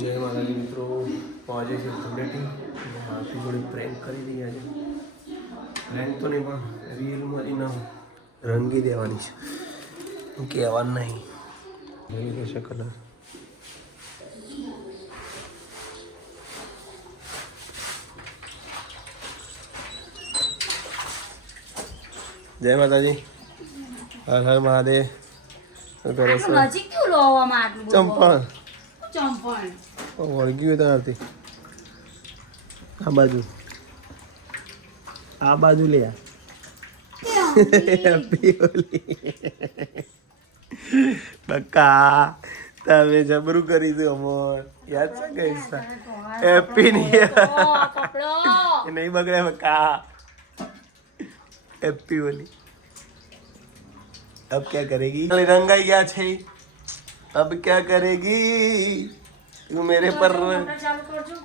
જય માતાજી મિત્રો, આજે છે ધૂળેટી. હાથી જોડે પ્રેન્ક કરી રહ્યા છે. પ્રેન્ક તો નહીં પણ રિયલમાં એના રંગી દેવાની છે, કહેવાનું નહીં. જોઈ લેશે કલર. જય માતાજી, હર હર મહાદેવ. નજીક ક્યું લોવામાં આટલું ચંપલ ચંપલ વળગ્યું તારથી આ બાજુ લે. બકા તમે જબરું કરી દઉં અમર, યાદ છે કઈ હેપી નહીં બગડે બકા. हैप्पी होली. अब क्या करेगी? रंगाई गया છે. अब क्या करेगी? તું मेरे पर ચાલુ કરજો.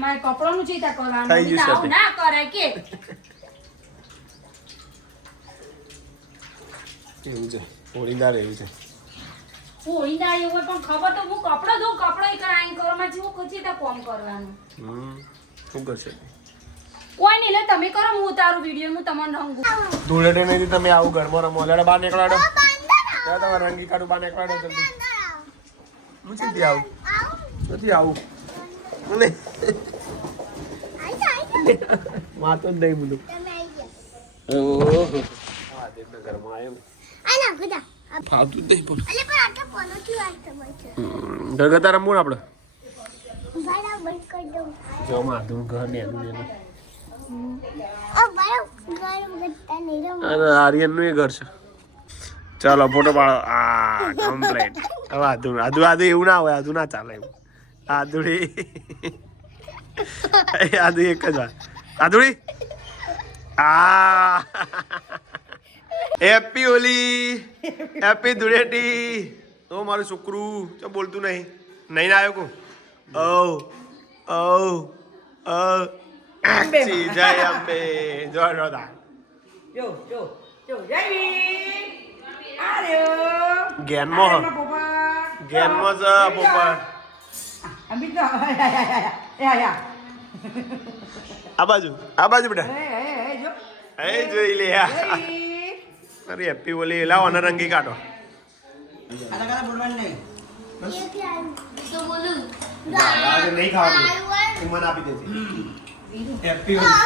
મારે કપડાનું ચિંતા કરવાનું થઈ ગયું છે. ના કરે કે એવું છે, હોળીદાર એવું છે. હોળીદાર એવું પણ ખબર તો હું કપડા દઉં, કપડા ઈ કરાઈ કરવામાં જેવું કચીતા કોમ કરવાનું. શું કરશે? કોઈ નહીં, લે તમે કરો, હું ઉતારું વિડિયો, હું તમને રંગું. ધૂળેટે નહીં તમે આવું ઘરમાં રમો. લેડો બહાર નીકળાડો. જા તમારે રંગી કાઢું, બહાર નીકળાડો જલ્દી. હું નથી આવું, નથી આવું. માતો જ નહીં બોલું. ઓહો હા દેખ ઘરમાં આવ્યો. ફાવતું જ નહીં બોલું. ગરગતા રમવું ને આપણે. જો માધું ઘર ને એનું એનું. આર્યન નું ઘર છે. ચાલો ફોટો પાડો. આ કમ્પ્લીટ. હવે આધુ એવું ના હોય, આધુ ના ચાલે એવું. આધુડી આધુ એક જ વાત. આધુડી હેપી હોલી, હેપી ધૂળેટી. તો મારું છોકરું ચો બોલતું નહીં. નહીં ના આવ્યો કો. જય અંબે. જો રોદા જો જય આર્યો ગેનમાં છે પોપટ. અમિત યા આ બાજુ બેટા. જો એ જોઈ લે. અરે હેપી હોલી. લાવો અને રંગી કાઢો. આના કાના બોલવાનું નહીં. નહીં ખાવાનું, મને આપી દેજે. હેપી હોલી.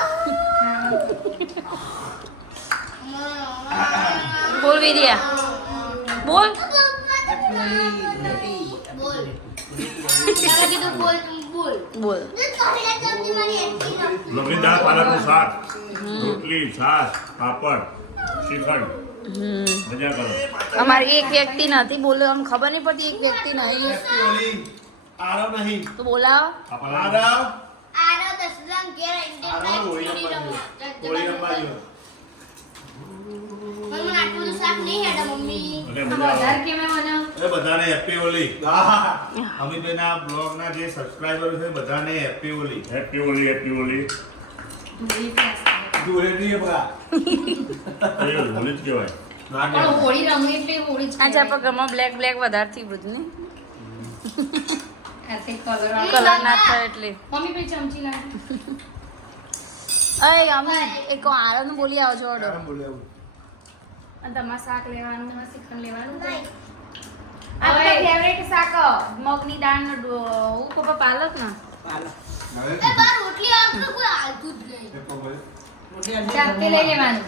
બોલ વિદ્યા, બોલ. બોલ. લગડી દાળ પાલકનું શાક, રોટલી, છાશ, પાપડ, શ્રીખંડ. મજા કરો. અમારે એક વ્યક્તિ નથી બોલે, અમને ખબર નહીં પડતી એક વ્યક્તિ નહીં. આરવ નહીં તો બોલાવો. આરવ. બધાને હેપી હોલી. અમિતભાઈના બ્લોગના જે સબસ્ક્રાઇબર છે બધાને happy Holi. Happy Holi, happy Holi. Dhuleti એ બગા. એ હોલી જ કહેવાય. હોળી રમવી એટલે હોળી જ. આજે આપણા ઘરમાં બ્લેક વધારે થી બધું ને. કલર ના થાય એટલે. મમ્મી ભાઈ ચમચી લાવ. અય અમે એક આરન બોલી આવો છો ઓર્ડર. અને તમારે શાક લેવાનું, શ્રીખંડ લેવાનું. આપણે ફેવરેટ શાક મગની દાળ નો ઉપર પાલક ના. ચાકે લઈ લેવાનું.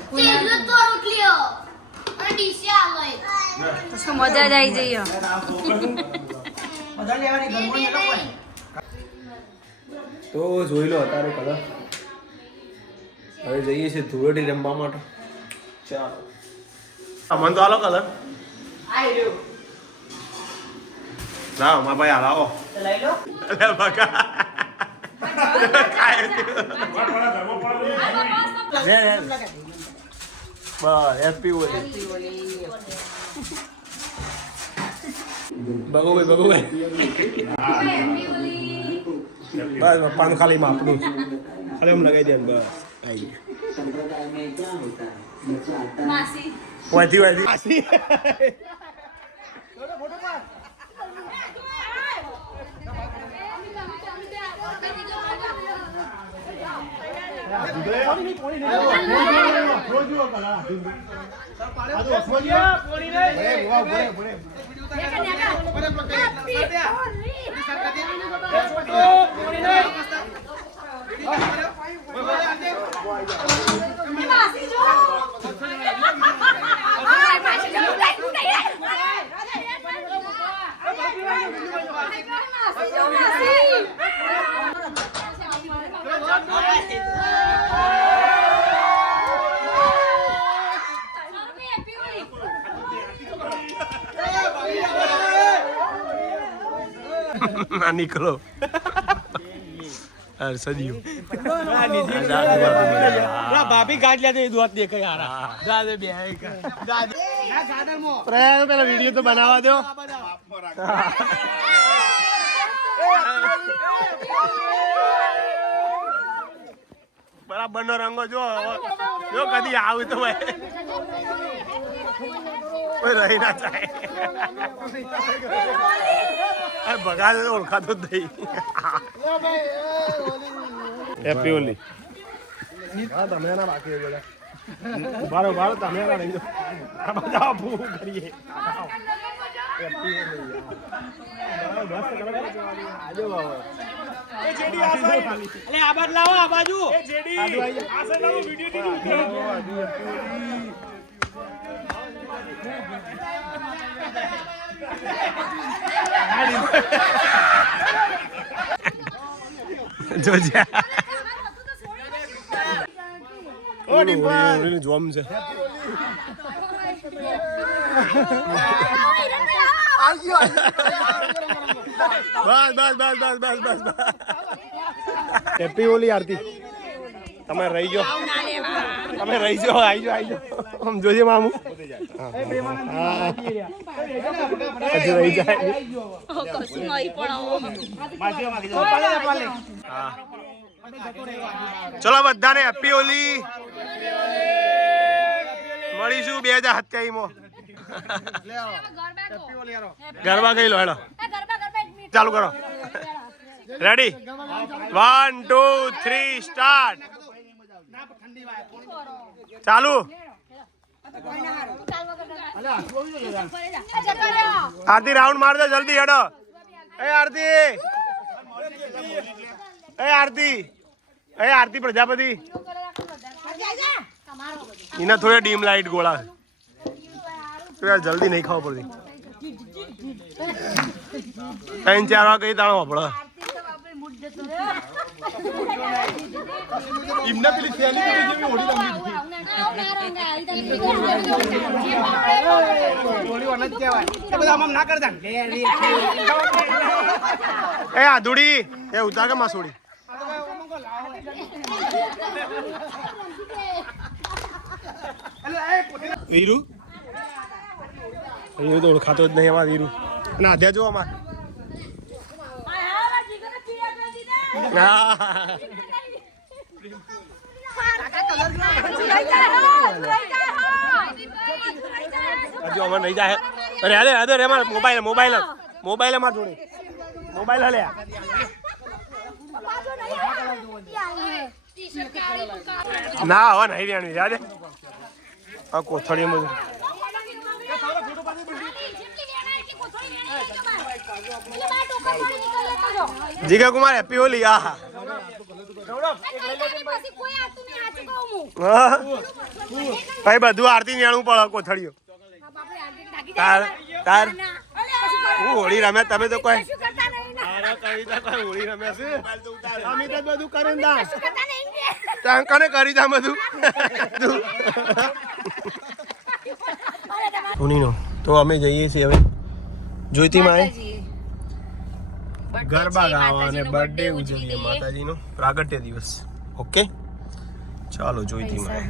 તો મજા જ આવી જઈએ. બધા લેવાની ગમો ન હોય. તો જોઈ લો અત્યારે કલર. હવે જઈએ છીએ ધૂળેટી રમવા માટે. ચાલો અમન તો આલો કલર. આઈ રહ્યો. લાવો મારા ભાઈ હાલાવો. લઈ લો. અરે બકા બસ હેપી હોલી. ભગોભાઈ બસ પપ્પાનું ખાલી માપનું ખાલી એમ લગાવી દે. બસ આવી વાંચી ના નીકળો સદીઓ ભાભી ગાંઠ લે દોત દેખાય હારા દાદે બે પ્રયાગ પેલા વિડીયો તો બનાવવા દો બરાબર નો રંગો જો જો કદી આવું તો ભાઈ કોઈ રહી ના જાય ભગા ઓળખાતો જ નહીં હેપી ઓલી તમે ના બાકી બારો બારો તમે ના લઈ આ બધા ભૂ કરીએ આ બાજુ લાવો આ બાજુ જોજે ઓ ડિમ્પલ જોમ છે બસ હેપી ઓલી આરતી તમે રહી જાઓ આવી જાઓ આમ જોજે મામુ હજુ રહી જાય ચલો બધાને હેપી હોલી મળીશું 2027 માં ગરબા ગઈ લો હેડો ચાલુ કરો રેડી 1 2 3 સ્ટાર્ટ ચાલુ આરતી રાઉન્ડ માર દે જલ્દી હેડો એ આરતી પ્રજાપતિ इन्हें थोड़े डीम लाइट गोला तो यार जल्दी नहीं खाओ पड़ती 3-4 वाग कई ताणो पड़ा इमना पेली थैली तो बीजे में ओडी लंबी ઓલી વનત કહેવાય એ બધા આમ ના કરતા ए आदुड़ी ए उतार के मासुड़ी वीरू वीरू तो ओळखातो જ નહીં આમાં વીરુ અને આધ્યા જો આમાં હજુ અમાર નહીં જાય અરે અરે અમાર મોબાઈલ માં જોડે મોબાઈલ હલે ના હવે નહીં વેણવી યાદ આ કોથળીમાં જીગા કુમાર હેપી હોલી આ ભાઈ બધું આરતી વેણવું પડે કોથળીઓ તાર હું હોળી રમે તમે તો કોઈ હોળી રમે છે અમે તો બધું કરીને દા કને કરી દા બધું ઉનીનો તો અમે જઈએ છીએ હવે જોઈતી માએ ગરબા ગાવા અને બર્થડે ઉજવીએ માતાજીનો પ્રાગટ્ય દિવસ ઓકે ચાલો જોઈતી માએ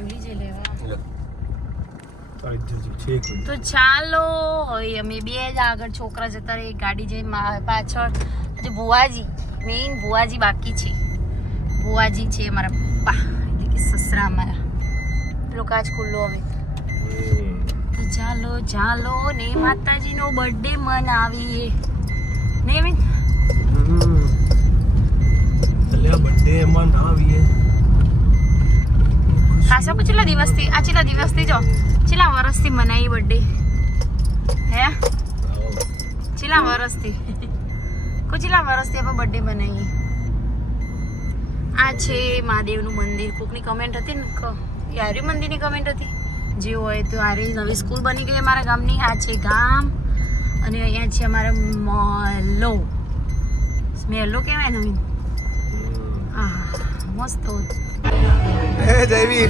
તો ચાલો હવે અમે બે જ આગળ છોકરા જતા રહે ગાડી જઈ પાછળ હજુ ભુવાજી મેઇન ભુવાજી બાકી છે ભુવાજી છે મારા પપ્પા એટલે કે સસરા મારા પેલો કાચ ખુલ્લો હવે તો ચાલો ને માતાજીનો બર્થડે મનાવીએ ને મીન બર્થડે મનાવીએ આશા કો છેલ્લા દિવસથી જો છેલ્લા વર્ષથી મનાઈ બર્થડે હે છેલ્લા વર્ષથી આપણે બર્થડે બનાવીએ આ છે મહાદેવનું મંદિર કોકની કમેન્ટ હતી ને યારી મંદિરની કમેન્ટ હતી જે હોય તો આરી નવી સ્કૂલ બની ગઈ અમારા ગામની આ છે ગામ અને અહીંયા છે અમારા મેલો કહેવાય નવીન હા મસ્ત હે જયવીર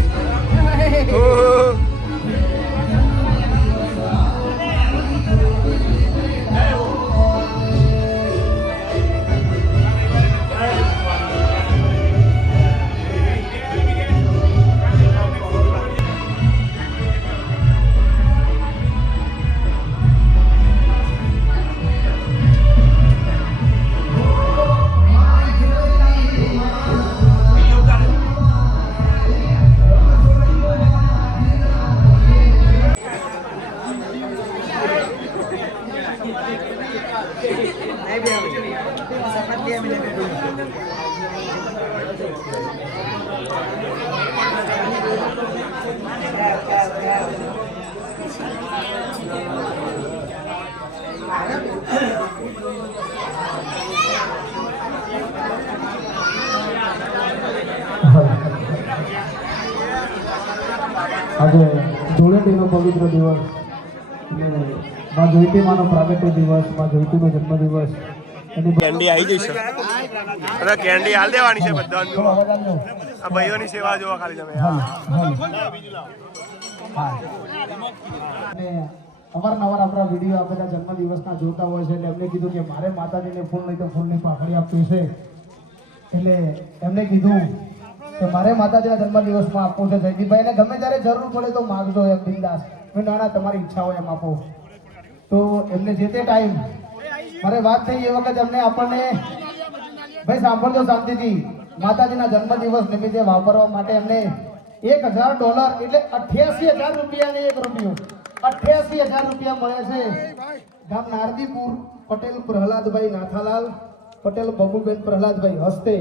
આજે ધૂળેટીનો પવિત્ર દિવસ માં જોઈતીમાનો પ્રાગટ્ય દિવસ માં જોઈતીનો જન્મદિવસ એની કેન્ડી આવી જઈ છે અને કેન્ડી હાલ દેવાની છે બધાને આ ભાઈઓની સેવા જોવા ખાલી તમે અને અવારનવાર આપણા વિડીયો આ બધા જન્મદિવસના જોતા હોય છે એટલે એમને કીધું કે મારે માતાજીને ફૂલ નહીં તો ફૂલની પાખડી આપવી છે એટલે એમને કીધું કે મારે માતાજીના જન્મદિવસમાં આપવું છે જયદીપભાઈને ગમે ત્યારે જરૂર પડે તો માગજો એમ બિંદાસ મેં નાના તમારી ઈચ્છા હોય એમ આપો તો એમને જે તે ટાઈમ મારે વાત થઈ એ વખત એમને આપણને ભાઈ સાંભળજો શાંતિથી માતાજીના જન્મદિવસ નિમિત્તે વાપરવા માટે એમને $1000 એટલે 88,000 રૂપિયા ને 1 રૂપિયો 88,000 રૂપિયા મળે છે ગામ નારદીપુર પટેલ પ્રહલાદભાઈ નાથાલાલ પટેલ બબુબેન પ્રહલાદભાઈ હસ્તે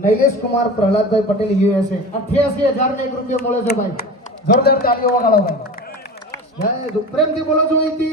નૈલેશ કુમાર પ્રહલાદભાઈ પટેલ USA 88,000 ને 1 રૂપિયો મળે છે ભાઈ જોરદાર તાળીઓ વગાડો ભાઈ જય પ્રેમથી બોલો છો ઇતિ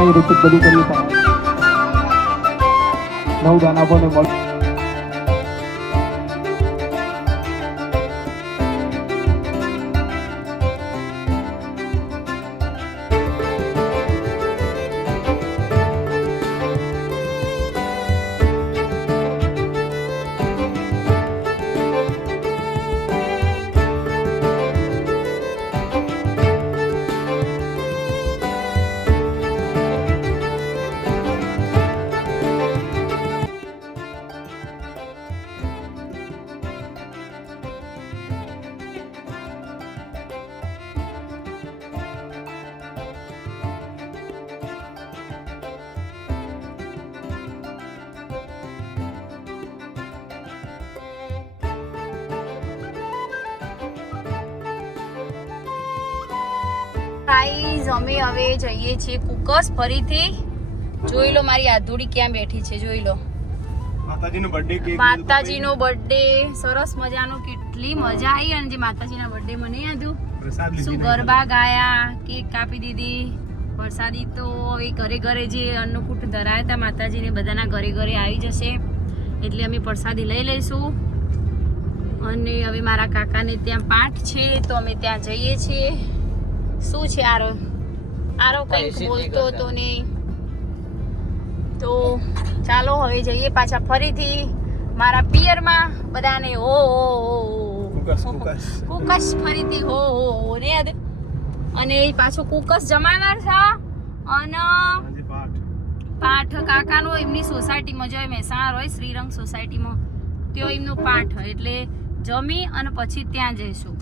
એ રીતે જ બધું કરીએ પણ 9 દાના આપણને મળે. ગાઈઝ અમે હવે જઈએ છીએ કુકસ ફરીથી. જોઈ લો મારી આધુડી ક્યાં બેઠી છે, જોઈ લો. માતાજીનો બર્થડે સરસ મજાનો, કેટલી મજા આવી. અને જે માતાજીના બર્થડે મને યાદ શું ગરબા ગાયા, કેક કાપી દીધી, વરસાદી તો હવે ઘરે ઘરે જે અન્નકૂટ ધરાયા હતા માતાજીને બધાના ઘરે ઘરે આવી જશે એટલે અમે પ્રસાદી લઈ લઈશું. અને હવે મારા કાકાને ત્યાં પાઠ છે તો અમે ત્યાં જઈએ છીએ. શું છે આરો કંઈક બોલતો હતો ને, તો ચાલો હવે જઈએ પાછા ફરીથી મારા પિયરમાં. બધાને હો કુકસ ફરીથી હો ને. અને પાછું કુકસ જમાવાર છે. અને પાઠ કાકાનો એમની સોસાયટીમાં જાય, મહેસાણા હોય શ્રીરંગ સોસાયટીમાં, ત્યાં એમનો પાઠ એટલે જમી અને પછી ત્યાં જઈશું.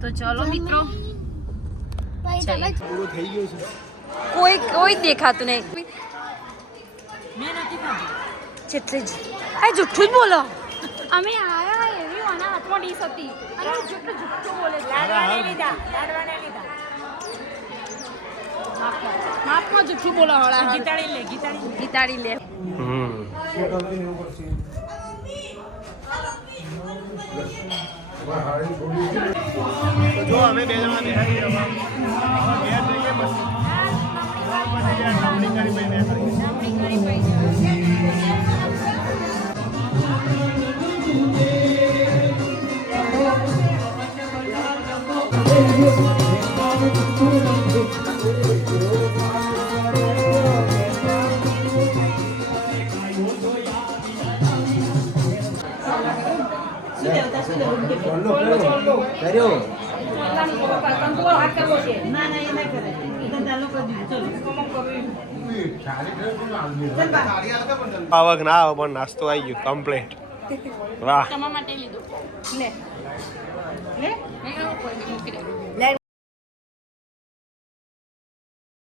તો ચલો મિત્રો, કોઈ દેખાતું નહીં. જેટલી જ આ જુઠ્ઠું જ બોલો. અમે આયા એવી આના હાથમાં ડીશ હતી અને જુઠ્ઠું બોલે. માપમાં જુઠ્ઠું બોલો. હળા ગીતાડી લે. જો અમે બે જણા બેઠા છીએ. આવક ના આવે પણ નાસ્તો આવી ગયો કમ્પ્લીટ. વાહ, તમારા માટે લીધું. લે